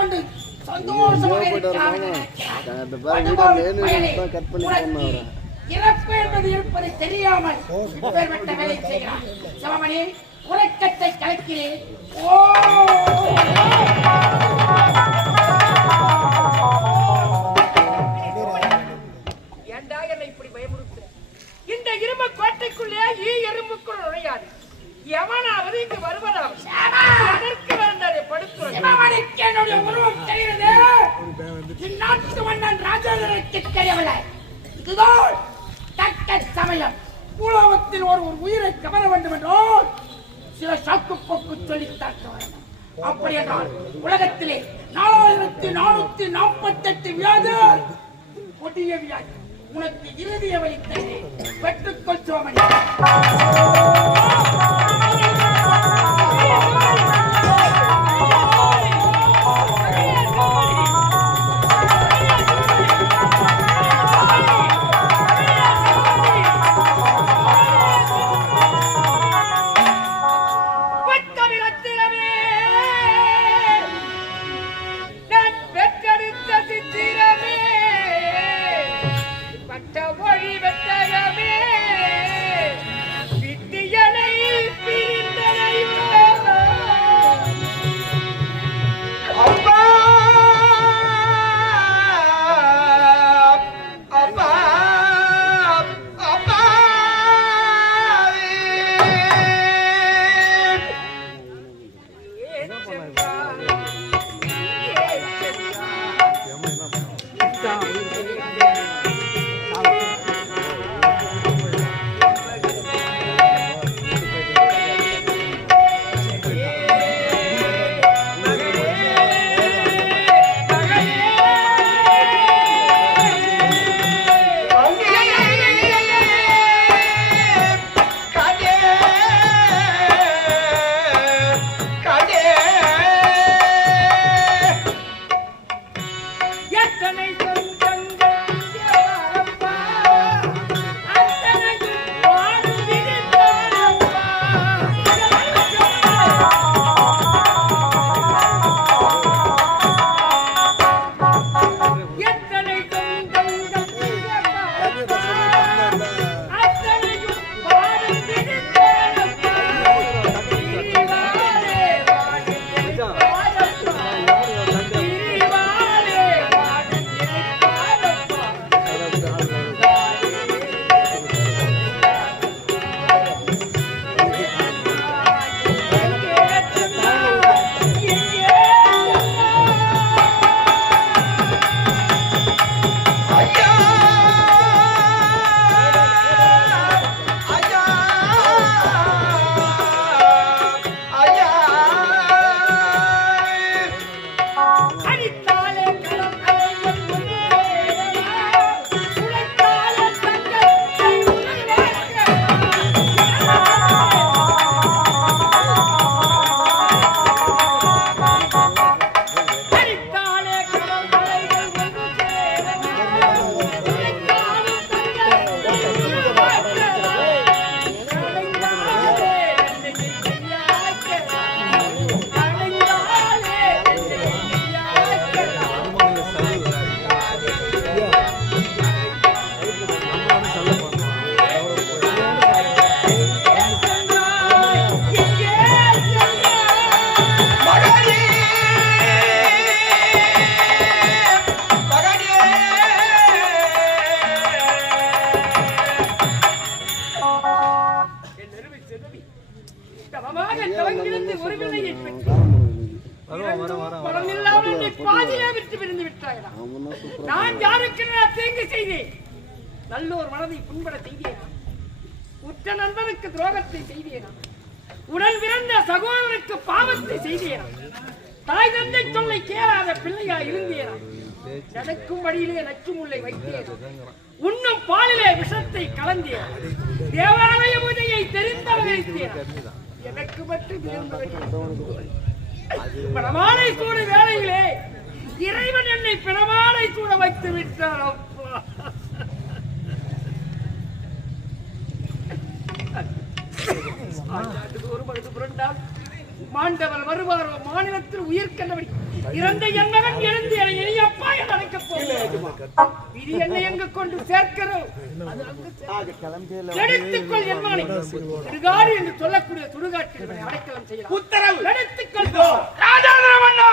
கொண்டு சந்தோஷமாக இறப்பு என்பது இருப்பது தெரியாமல் இப்பேற்பட்ட வேலை செய்கிறார் சிவமணி உறக்கத்தை கலக்கிறேன் ஓ! ஏண்டா என்னை இப்படி பயமுறுத்து இந்த இரும்பு கோட்டைக்குள்ளே ஈ எறும்புக்குள் நுழையாது. எவனாவது இங்கு வருவதாவது எதற்கு என்னுடைய உருவம் தெரிகிறது. இந்நாட்டு மன்னன் ராஜேந்திரனுக்கு தெரியவில்லை இதுதான் தக்க சமயம். பூலோகத்தில் ஒரு ஒரு உயிரை கவர வேண்டும் என்றால் சில சாக்கு போக்கு சொல்லி தாக்க வேண்டும் அப்படி என்றால் உலகத்திலே நாலாயிரத்தி நானூத்தி நாற்பத்தி எட்டு வியாதி கொடிய வியாதி. உனக்கு இறுதிய வலித்தது பெற்றுக்கொள் சிவமணி நான் யாருக்கு நான் தீங்கு செய்தேன்? நல்லோர் மனதை புண்பட செய்தேனா? உற்ற நண்பனுக்கு துரோகத்தை செய்தேனா? உடன் பிறந்த சகோதரனுக்கு பாவத்தை செய்தேனா? தாய் தந்தை சொல்லை கேளாத பிள்ளையா இருந்தேனா? நடக்கும் வழியிலே நச்சு முல்லை வைத்தேனா? உண்ணும் பாலிலே விஷத்தை கலந்தேன்? தேவாலய பூஜையை தெரிந்தவன் வைத்தேனா? எனக்கு விரும்புகிறேன் பிணமாலை சூட வேளையிலே இறைவன் என்னை பிணமாலை சூட வைத்து விட்டார் அப்பா. ஒரு மனித புரண்டால் மாண்டவர் வருவாரோ மாநிலத்தில் உயிர் கண்டபடி. இறந்த என்னவன் எழுந்து என இனியப்பா என அழைக்கப் போகிறோம் விதி என்னை எங்கு கொண்டு சேர்க்கிறோம். எடுத்துக்கொள் என்மானை சுடுகாடு என்று சொல்லக்கூடிய சுடுகாட்டில் இவனை அடைக்கலம் செய்யலாம். உத்தரவு. எடுத்துக்கொள். ராஜேந்திர மன்னா!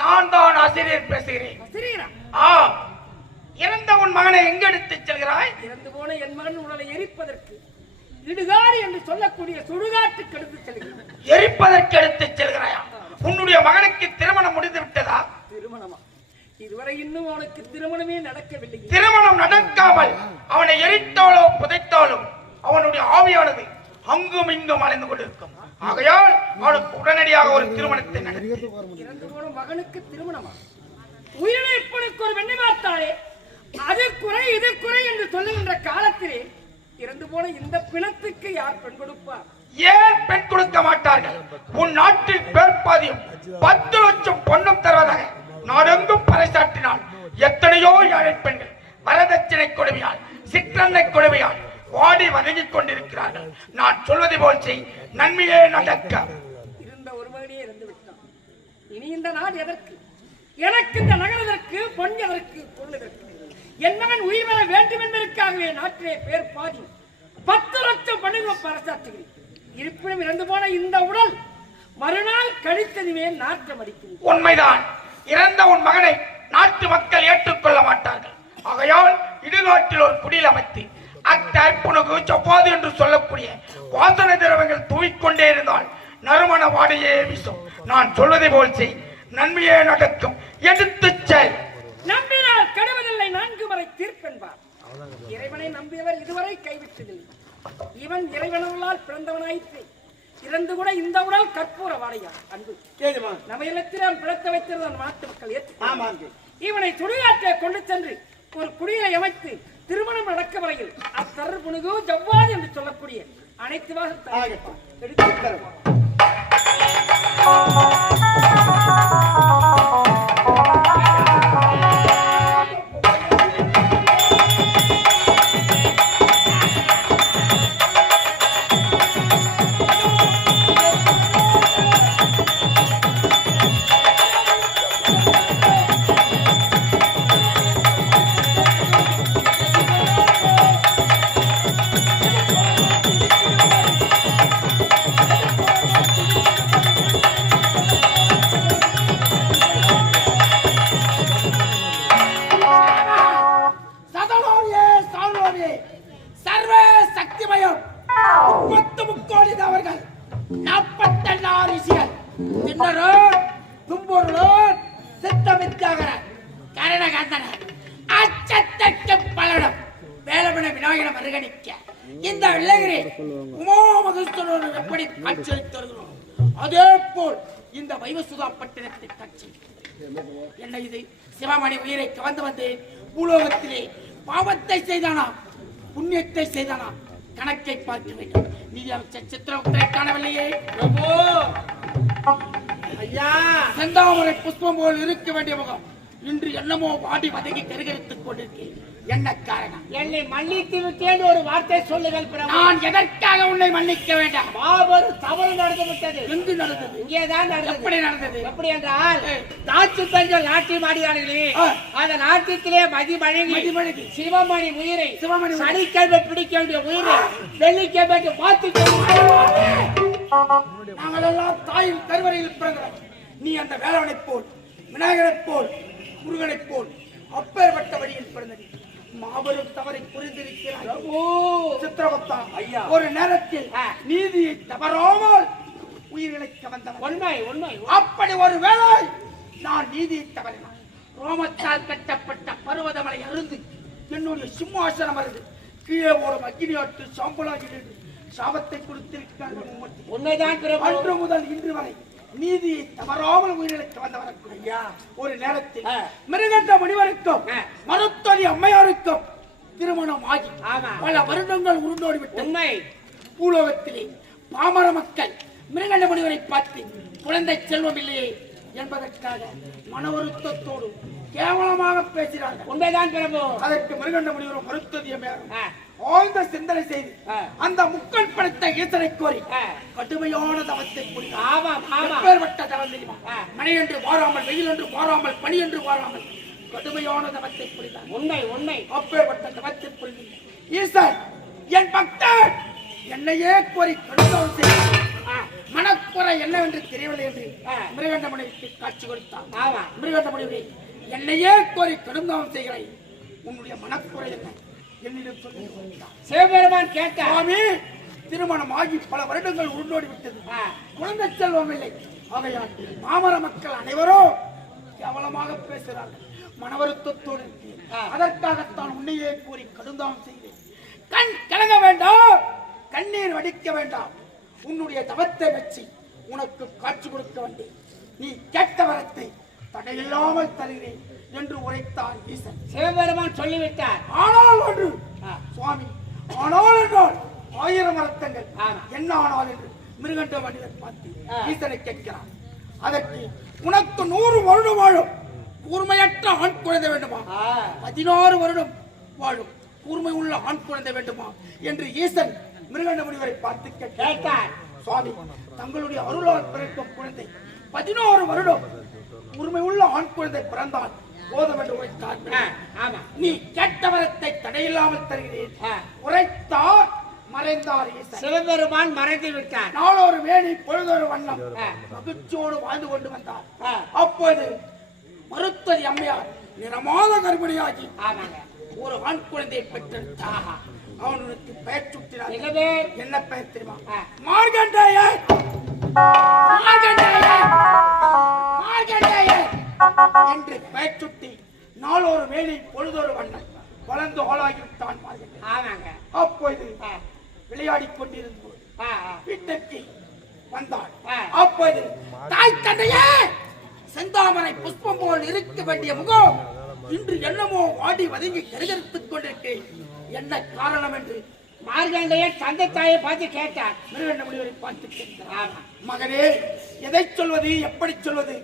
நான் தான் ஆசிரியர் பேசுகிறேன். சிறீரா ஆ இறந்த உன் மகனை எங்க எடுத்துச் செல்கிறாய்? இறந்து போன என் மகன் உடலை எரிப்பதற்கு. இடுகாடு என்று சொல்லக்கூடிய சுடுகாட்டுக்கு எடுத்து செல்கிறேன் எரிப்பதற்கு எடுத்துச் செல்கிறாயா? உன்னுடைய மகனுக்கு திருமணம் முடிந்து விட்டதா? திருமணமா? இதுவரை இன்னும் அவனுக்கு திருமணமே நடக்கவில்லை. திருமணம் நடக்காமல் அவனை எரித்தாலோ புதைத்தாலோ அவனுடைய ஆவியானது அங்கும் இங்கும் அலைந்து கொண்டிருக்கும். ஆகையால் அவனுக்கு உடனடியாக ஒரு திருமணத்தை நடத்தி. இறந்து போன மகனுக்கு திருமணமா? உயிரிழப்பனுக்கு ஒரு வெண்ணி பார்த்தாலே அது குறை இது குறை என்று சொல்லுகின்ற காலத்திலே இறந்து போன இந்த பிணத்துக்கு யார் பெண் கொடுப்பார்? ஏன் பெண் கொடுக்க மாட்டார்கள்? உன் நாட்டில் பேர்பாதியும் பத்து லட்சம் பொன்னும் தருவதாக நாடெங்கும் பறைசாற்றினான் எத்தனையோ ஏழை பெண்கள் வரதட்சணை கொடுமையால் சிற்றன்னை கொடுமையால் வாடி வதங்கிக் கொண்டிருக்கிறார்கள். நான் சொல்வதை போல் செய் நன்மையே நடக்க. இருந்த ஒரு மகனே இறந்து விட்டான். இனி இந்த நாடு எதற்கு? எனக்கு இந்த நகரதற்கு பொன் எதற்கு? பொருள் எதற்கு? என் மகன் உயிர் பெற வேண்டும் என்பதற்காகவே நாட்டிலே பேர் பாதி பத்து லட்சம் பணிகள் பறைசாற்றுகிறேன் இருப்பினும் இறந்து போன இந்த உடல் மறுநாள் கழித்ததுமே நாற்றம் அடிக்கும் உண்மைதான். இறந்த உன் மகனை நாட்டு மக்கள் ஏற்றுக்கொள்ள மாட்டார்கள். ஆகையால் இடுகாட்டில் ஒரு குடில் அமைத்து அத்தற்புனுக்கு புனுகு சொப்பாது என்று சொல்லக்கூடிய வாசனை திரவங்கள் தூவிக்கொண்டே இருந்தால் நறுமண வாடையே வீசும். நான் சொல்வதை போல் செய். நன்மையே நடக்கும். எடுத்துச் செல். இறைவனை நம்பியவர் இதுவரை கைவிட்டதில்லை. இவன் இறைவனவர்களால் பிறந்தவனாயிற்று. இறந்து கூட இந்த உடல் கற்பூர வாடையா அன்பு. நம்ம இல்லத்தில் அவன் பிழைத்த வைத்திருந்த நாட்டு மக்கள் ஏற்று இவனை சுடுகாட்டை கொண்டு சென்று ஒரு குடியை அமைத்து திருமணம் நடக்க வரையில் அத்தரு புனுகு ஜவ்வாது என்று சொல்லக்கூடிய அனைத்து வாசல் எடுத்து சதலோயே விநாயகன மருகணிக்க இந்த வெள்ளகிரி உமா மகேஸ்வரர் எப்படி காட்சியளித்து வருகிறோம்? அதே போல் இந்த வைவசுதா பட்டினத்தை காட்சி. என்ன இது? சிவமணி உயிரை கவர்ந்து வந்தேன் பூலோகத்திலே பாவத்தை செய்தானா? புண்ணியத்தை செய்தானா? கணக்கை பார்க்க வேண்டும். நீதி அமைச்சர் சித்திரகுப்தரை காணவில்லையே? ஐயா! செந்தாமரை புஷ்பம் போல் இருக்க வேண்டிய முகம். இன்று என்னமோ வாடி வதங்கி கருகரித்துக் கொண்டிருக்கேன் என்ன காரணம்? என்னை மன்னித்து விட்டேன் ஒரு வார்த்தை சொல்லுங்கள் நான் எதற்காக உன்னை மன்னிக்க வேண்டாம்? மாபெரும் தவறு நடந்து விட்டது. எங்கு நடந்தது? இங்கேதான் நடந்தது. எப்படி நடந்தது? எப்படி என்றால் நாட்டு பெண்கள் நாட்டியம் ஆடுகிறார்களே ஆ. அந்த நாட்டியத்திலே மதிமழகி மதிமழகி. சிவமணி உயிரை சிவமணி. சனிக்கிழமை பிடிக்க வேண்டிய உயிரை வெள்ளிக்கிழமை மாத்தி நாங்கள் எல்லாம் தாயின் கருவறையில் பிறந்தோம் நீ அந்த வேலவனைப் போல் விநாயகரைப் போல் முருகனைப் போல் அப்பேற்பட்ட வழியில் பிறந்தது. மாபெரும் தவறை புரிந்திருக்கிறாய். சித்திரகுப்தா ஐயா! ஒரு நேரத்தில் நீதியை தவறாமல் உயிரிழக்க வந்தவன் உண்மை உண்மை அப்படி ஒரு வேளை நான் நீதியை தவறினான். ரோமத்தால் கட்டப்பட்ட பர்வதமலை அருந்து என்னுடைய சிம்மாசனம் அருந்து கீழே ஒரு அக்னியாட்டு சாம்பலாகி சாபத்தை கொடுத்திருக்கிறார்கள். உண்மைதான் அன்று முதல் இன்று வரை நீதியை தவறாமல் உயிரிழக்க வந்தவன் ஐயா ஒரு நேரத்தில். மிருகண்ட முனிவருக்கும். மருத்துவரி அம்மையாருக்கும் திருமணம் ஆகி. பல வருடங்கள் உருண்டோடி உண்மை பூலோகத்திலே பாமர மக்கள் மிருகண்ட முனிவரை பார்த்து குழந்தை செல்வம் இல்லையே என்பதற்காக மன வருத்தத்தோடு கேவலமாக பேசினார்கள் உண்மைதான் பிரபு அதற்கு மிருகண்ட முனிவர் மருத்துவதிய ஆ. ஆழ்ந்த சிந்தனை செய்து. அந்த முக்கள் படைத்த ஈசனை கோரி. கடுமையான தவத்தை எப்பேற்பட்ட தவம் தெரியுமா. மழை என்று வாராமல் வெயில் என்று வாராமல் பனி என்று வாராமல் கடுமையான தவத்தை புரிந்தார். உண்மை உண்மை. அப்பேற்பட்ட தவத்தை புரிந்து ஈசன் என் பக்தர்! என்னையே கோரி கடுமையான செய்தார் மனக்குறை என்னவென்று தெரியவில்லை என்று. மிருகண்டமணிக்கு காட்சி கொடுத்தான் ஆமா. மிருகண்டமணி என்னையே கோரி கடுந்தாம் செய்கிறாய் உன்னுடைய மனக்குறை என்ன? என்னிடம் சொல்லி. சிவபெருமான் கேட்டார். திருமணம் ஆகி பல வருடங்கள் உருண்டோடி விட்டது. குழந்தை செல்வம் இல்லை. ஆகையால் மாமர மக்கள் அனைவரும் கேவலமாக பேசுகிறார்கள். மனவருத்தத்தோடு. அதற்காகத்தான் உன்னையே கூறி கடுந்தாம் செய்தேன். கண் கலங்க வேண்டாம். கண்ணீர் வடிக்க வேண்டாம். உன்னுடைய தவத்தை வச்சு உனக்கு காட்சி கொடுக்க வேண்டேன் நீ கேட்ட வரத்தை தடையில்லாமல் தருகிறேன். என்று உரைத்தான் ஈசன். சிவபெருமான் சொல்லிவிட்டார். ஆனால் ஒன்று. சுவாமி ஆனால் என்றால் ஆயிரம் அர்த்தங்கள். என்ன ஆனால் என்று மிருகண்ட மனிதன் பார்த்து. ஈசனை கேட்கிறான். அதற்கு உனக்கு நூறு வருடம் வாழும். கூர்மையற்ற ஆண் குழந்தை வேண்டுமா? பதினாறு வருடம் வாழும். கூர்மை உள்ள ஆண் குழந்தை வேண்டுமா? என்று ஈசன் மிருகண்ட முனிவரை பார்த்து கேட்டார். சுவாமி தங்களுடைய அருளால் பிறக்கும் குழந்தை பதினாறு வருடம். கூர்மை உள்ள ஆண் குழந்தை பிறந்தால் போதும் என்று ஆமா. நீ கேட்ட வரத்தை தடையில்லாமல் தருகிறேன். உரைத்தார் மறைந்தார் சிவபெருமான் மறைந்து விட்டார். நாளொரு வேணி பொழுதொரு வண்ணம். மகிழ்ச்சியோடு வாழ்ந்து கொண்டு வந்தார். அப்போது மருத்துவ அம்மையார் நிறமாத கர்ப்பிணியாகி ஆமாங்க. ஒரு ஆண் குழந்தையை பெற்றெடுத்தார் அவனுக்கு பெயர் சுட்டினார். என்ன பெயர் தெரியுமா? ஆ. மார்கண்டேயன். மார்கண்டேயன். மார்கண்டேயன். என்று பெயர் சுட்டி நாளொரு வேணி பொழுதொரு வண்ணம் வளர்ந்து ஆளாகிவிட்டான் மார்கண்டேயன் ஆமாங்க. அப்போது ஆ, ஆ, வீட்டுக்கு வந்தாள். அப்போது தாய் தந்தையே செந்தாமரை புஷ்பம் போல் இருக்க வேண்டிய முகம் இன்று என்னமோ வாடி வதங்கி கருகரித்துக் கொண்டிருக்கேன் என்ன காரணம் என்று? மார்கண்டையன் தந்தை தாயை பார்த்து கேட்டார். மிருகண்ட முனிவரை பார்த்து கேட்டார் மகனே எதை சொல்வது எப்படி சொல்வது?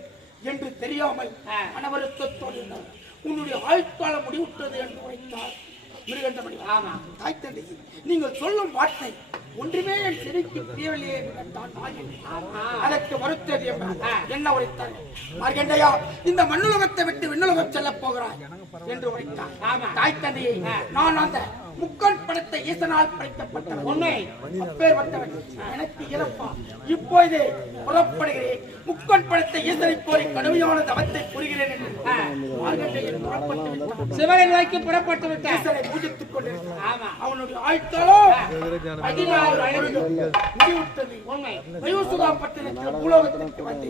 என்று தெரியாமல். மனவருத்தத்தோடு இருந்தார் உன்னுடைய ஆயுட்காலம் முடிவுற்றது என்று உரைத்தார் மிருகண்ட முனிவர் ஆமா தாய் தந்தை நீங்கள் சொல்லும் வார்த்தை ஒன்றுமே என் செவிக்கு புரியவில்லையே அதற்கு மறுத்தது என்ன? உரைத்தார் மார்கண்டையா இந்த மண்ணுலகத்தை விட்டு விண்ணுலகம் செல்ல போகிறாய் என்று உரைத்தார் ஆமா. தாய் தந்தையை. நான் அந்த முக்கன் படத்தை ஈசனால் படைக்கப்பட்டவன் உண்மை அப்பேற்பட்டவன் எனக்கு இறப்பா. இப்போதே புறப்படுகிறேன். முக்கன் படத்தை ஈசனை கோரி கடுமையான தவத்தை புரிகிறேன். மார்கண்டையன் சிவனை நோக்கி புறப்பட்டு ஈசனை பூஜித்துக் கொண்டிருக்கிறான் ஆமா. அவனுடைய ஆழ்த்தாலோ பதினாறு வயது முடிவுற்றது. உண்மை. வயோசுதாப்பட்டினத்தில் பூலோகத்திற்கு வந்து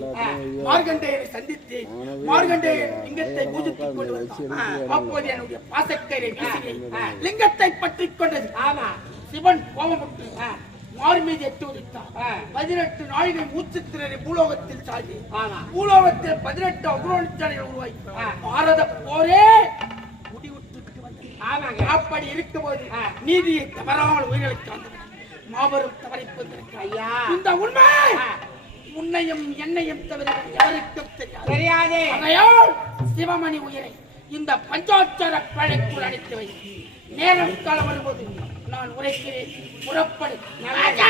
மார்கண்டேயரை சந்தித்து மார்கண்டேயர் லிங்கத்தை பூஜித்துக் கொண்டு வந்தான். அப்போது என்னுடைய பாசக்கரை வீசினேன். லிங்கத்தை பற்றிக் கொண்டது. ஆமா. சிவன் மார் மீது எட்டு பதினெட்டு நாழிகை மூச்சு திணறி பூலோகத்தில் சாதி ஆமா. பூலோகத்தில் பதினெட்டு அகுரோனிச்சாலைகள் உருவாகி ஆ. பாரத போரே முடிவுற்றுக்கு வந்தது. ஆமாங்க. அப்படி இருக்கும்போது ஆ. நீதியை தவறாமல் உயிர்களுக்கு வந்தது மாபெரும் தவறிப்பதற்கு ஐயா. இந்த உண்மை உன்னையும் என்னையும் தவிர தெரியாது. ஆகையால் சிவமணி உயிரை இந்த பஞ்சாட்சர பழைக்குள் அடித்து வை நேரம் காலம் வரும்போது நான் உரைக்கிறேன். புறப்படு. ராஜா!